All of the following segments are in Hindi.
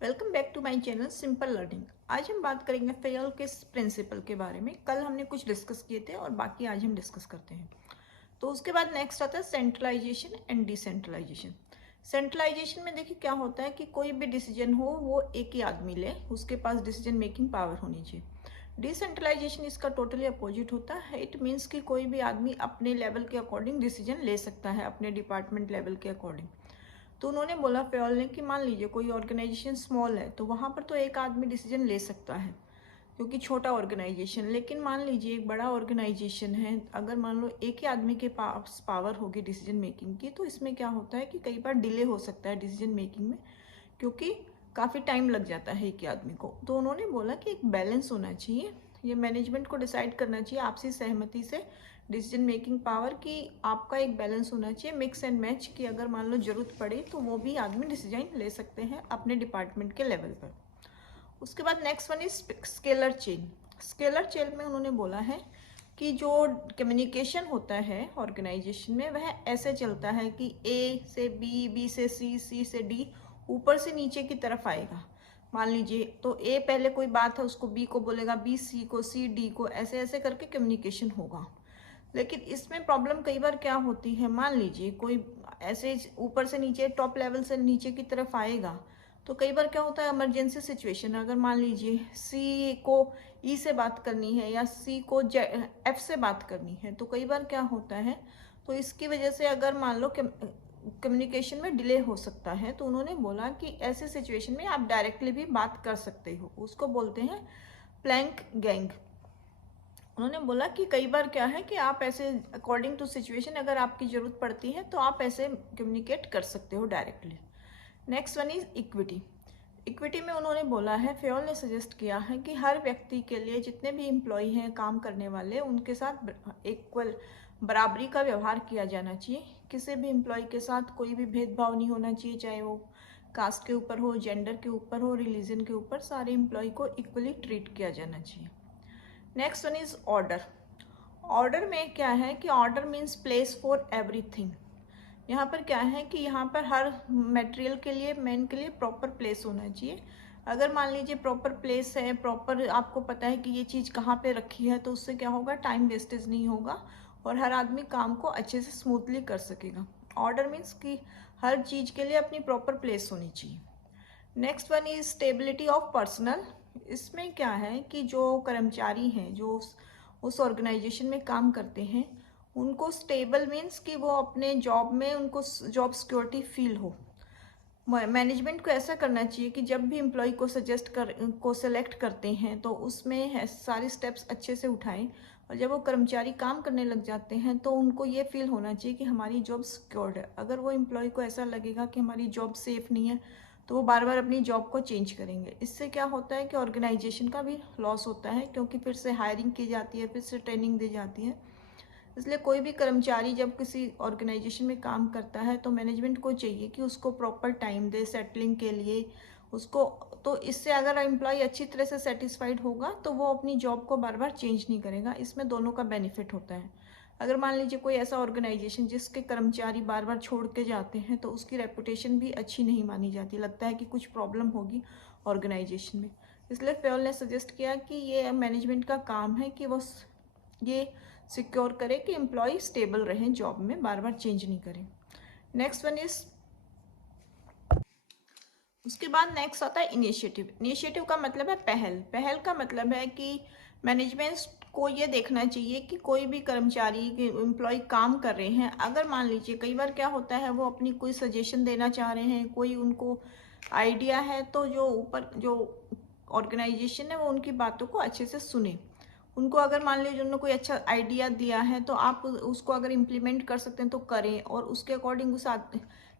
Welcome back to my channel simple learning. आज हम बात करेंगे फेयल के प्रिंसिपल के बारे में। कल हमने कुछ डिस्कस किए थे और बाकी आज हम डिस्कस करते हैं। तो उसके बाद नेक्स्ट आता है सेंट्रलाइजेशन एंड डिसेंट्रलाइजेशन। सेंट्रलाइजेशन में देखिए क्या होता है कि कोई भी डिसीजन हो वो एक ही आदमी ले, उसके पास डिसीजन मेकिंग पावर होनी चाहिए। डिसेंट्रलाइजेशन इसका टोटली अपोजिट होता है। इट मीन्स कि कोई भी आदमी अपने लेवल के अकॉर्डिंग डिसीजन ले सकता है, अपने डिपार्टमेंट लेवल के अकॉर्डिंग। तो उन्होंने बोला फेयल ने कि मान लीजिए कोई ऑर्गेनाइजेशन स्मॉल है तो वहाँ पर तो एक आदमी डिसीजन ले सकता है क्योंकि छोटा ऑर्गेनाइजेशन। लेकिन मान लीजिए एक बड़ा ऑर्गेनाइजेशन है, अगर मान लो एक ही आदमी के पास पावर होगी डिसीजन मेकिंग की, तो इसमें क्या होता है कि कई बार डिले हो सकता है डिसीजन मेकिंग में, क्योंकि काफ़ी टाइम लग जाता है एक ही आदमी को। तो उन्होंने बोला कि एक बैलेंस होना चाहिए, ये मैनेजमेंट को डिसाइड करना चाहिए आपसी सहमति से डिसीजन मेकिंग पावर की आपका एक बैलेंस होना चाहिए, मिक्स एंड मैच, कि अगर मान लो ज़रूरत पड़े तो वो भी आदमी डिसीजन ले सकते हैं अपने डिपार्टमेंट के लेवल पर। उसके बाद next one is scalar chain. Scalar chain में उन्होंने बोला है कि जो कम्युनिकेशन होता है ऑर्गेनाइजेशन में वह ऐसे चलता है कि ए से बी, बी से सी, सी से डी, ऊपर से नीचे की तरफ आएगा। मान लीजिए तो ए पहले कोई बात है उसको बी को बोलेगा, बी सी को, सी डी को, ऐसे ऐसे करके कम्युनिकेशन होगा। लेकिन इसमें प्रॉब्लम कई बार क्या होती है, मान लीजिए कोई ऐसे ऊपर से नीचे टॉप लेवल से नीचे की तरफ आएगा तो कई बार क्या होता है इमरजेंसी सिचुएशन, अगर मान लीजिए सी को ई से बात करनी है या सी को एफ से बात करनी है, तो कई बार क्या होता है, तो इसकी वजह से अगर मान लो कम्युनिकेशन में डिले हो सकता है। तो उन्होंने बोला कि ऐसे सिचुएशन में आप डायरेक्टली भी बात कर सकते हो, उसको बोलते हैं प्लैंक गैंग। उन्होंने बोला कि कई बार क्या है कि आप ऐसे अकॉर्डिंग टू सिचुएशन अगर आपकी ज़रूरत पड़ती है तो आप ऐसे कम्युनिकेट कर सकते हो directly. Next one is equity. Equity में उन्होंने बोला है, फेयल ने सजेस्ट किया है कि हर व्यक्ति के लिए, जितने भी एम्प्लॉय हैं काम करने वाले, उनके साथ इक्वल बराबरी का व्यवहार किया जाना चाहिए। किसी भी एम्प्लॉय के साथ कोई भी भेदभाव नहीं होना चाहिए, चाहे वो कास्ट के ऊपर हो, जेंडर के ऊपर हो, रिलीजन के ऊपर, सारे एम्प्लॉय को इक्वली ट्रीट किया जाना चाहिए। Next one is order. Order में क्या है कि order means place for everything. यहाँ पर क्या है कि यहाँ पर हर मटेरियल के लिए, मैन के लिए प्रॉपर प्लेस होना चाहिए। अगर मान लीजिए प्रॉपर प्लेस है, प्रॉपर आपको पता है कि ये चीज़ कहाँ पे रखी है, तो उससे क्या होगा, टाइम वेस्टेज नहीं होगा और हर आदमी काम को अच्छे से स्मूथली कर सकेगा। ऑर्डर मीन्स कि हर चीज़ के लिए अपनी प्रॉपर प्लेस होनी चाहिए। Next one is stability of personal. इसमें क्या है कि जो कर्मचारी हैं, जो उस ऑर्गेनाइजेशन में काम करते हैं, उनको स्टेबल मीन्स कि वो अपने जॉब में उनको जॉब सिक्योरिटी फील हो। मैनेजमेंट को ऐसा करना चाहिए कि जब भी एम्प्लॉय को सेलेक्ट करते हैं तो उसमें सारी स्टेप्स अच्छे से उठाएं, और जब वो कर्मचारी काम करने लग जाते हैं तो उनको ये फील होना चाहिए कि हमारी जॉब सिक्योर्ड है। अगर वो एम्प्लॉय को ऐसा लगेगा कि हमारी जॉब सेफ नहीं है तो वो बार बार अपनी जॉब को चेंज करेंगे। इससे क्या होता है कि ऑर्गेनाइजेशन का भी लॉस होता है, क्योंकि फिर से हायरिंग की जाती है, फिर से ट्रेनिंग दी जाती है। इसलिए कोई भी कर्मचारी जब किसी ऑर्गेनाइजेशन में काम करता है तो मैनेजमेंट को चाहिए कि उसको प्रॉपर टाइम दे सेटलिंग के लिए उसको। तो इससे अगर एम्प्लॉय अच्छी तरह से सेटिस्फाइड होगा तो वो अपनी जॉब को बार बार चेंज नहीं करेगा। इसमें दोनों का बेनिफिट होता है। अगर मान लीजिए कोई ऐसा ऑर्गेनाइजेशन जिसके कर्मचारी बार बार छोड़ के जाते हैं तो उसकी रेपुटेशन भी अच्छी नहीं मानी जाती, लगता है कि कुछ प्रॉब्लम होगी ऑर्गेनाइजेशन में। इसलिए फेयल ने सजेस्ट किया कि ये मैनेजमेंट का काम है कि वो ये सिक्योर करे कि एम्प्लॉय स्टेबल रहें, जॉब में बार बार चेंज नहीं करें। नेक्स्ट वन इज, उसके बाद नेक्स्ट आता है इनिशिएटिव। इनिशिएटिव का मतलब है पहल। पहल का मतलब है कि मैनेजमेंट को ये देखना चाहिए कि कोई भी कर्मचारी एम्प्लॉय काम कर रहे हैं, अगर मान लीजिए कई बार क्या होता है वो अपनी कोई सजेशन देना चाह रहे हैं, कोई उनको आइडिया है, तो जो ऊपर जो ऑर्गेनाइजेशन है वो उनकी बातों को अच्छे से सुने। उनको अगर मान लीजिए उन्होंने कोई अच्छा आइडिया दिया है तो आप उसको अगर इम्प्लीमेंट कर सकते हैं तो करें, और उसके अकॉर्डिंग उस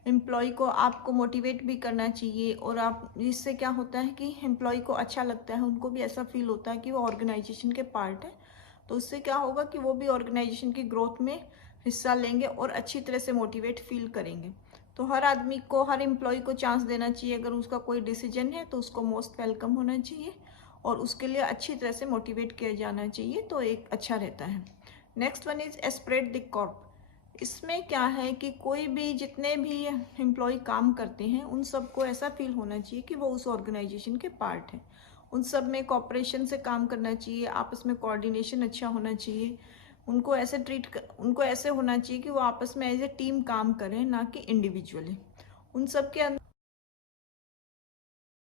एम्प्लॉय को आपको मोटिवेट भी करना चाहिए। और आप, इससे क्या होता है कि एम्प्लॉय को अच्छा लगता है, उनको भी ऐसा फील होता है कि वो ऑर्गेनाइजेशन के पार्ट है। तो उससे क्या होगा कि वो भी ऑर्गेनाइजेशन की ग्रोथ में हिस्सा लेंगे और अच्छी तरह से मोटिवेट फील करेंगे। तो हर आदमी को, हर एम्प्लॉय को चांस देना चाहिए। अगर उसका कोई डिसीजन है तो उसको मोस्ट वेलकम होना चाहिए और उसके लिए अच्छी तरह से मोटिवेट किया जाना चाहिए, तो एक अच्छा रहता है। Next one is spread the Corp. इसमें क्या है कि कोई भी जितने भी एम्प्लॉय काम करते हैं उन सबको ऐसा फील होना चाहिए कि वो उस ऑर्गेनाइजेशन के पार्ट हैं। उन सब में कॉपरेशन से काम करना चाहिए, आपस में कोऑर्डिनेशन अच्छा होना चाहिए। उनको ऐसे होना चाहिए कि वो आपस में एज ए टीम काम करें, ना कि इंडिविजुअली। उन सब के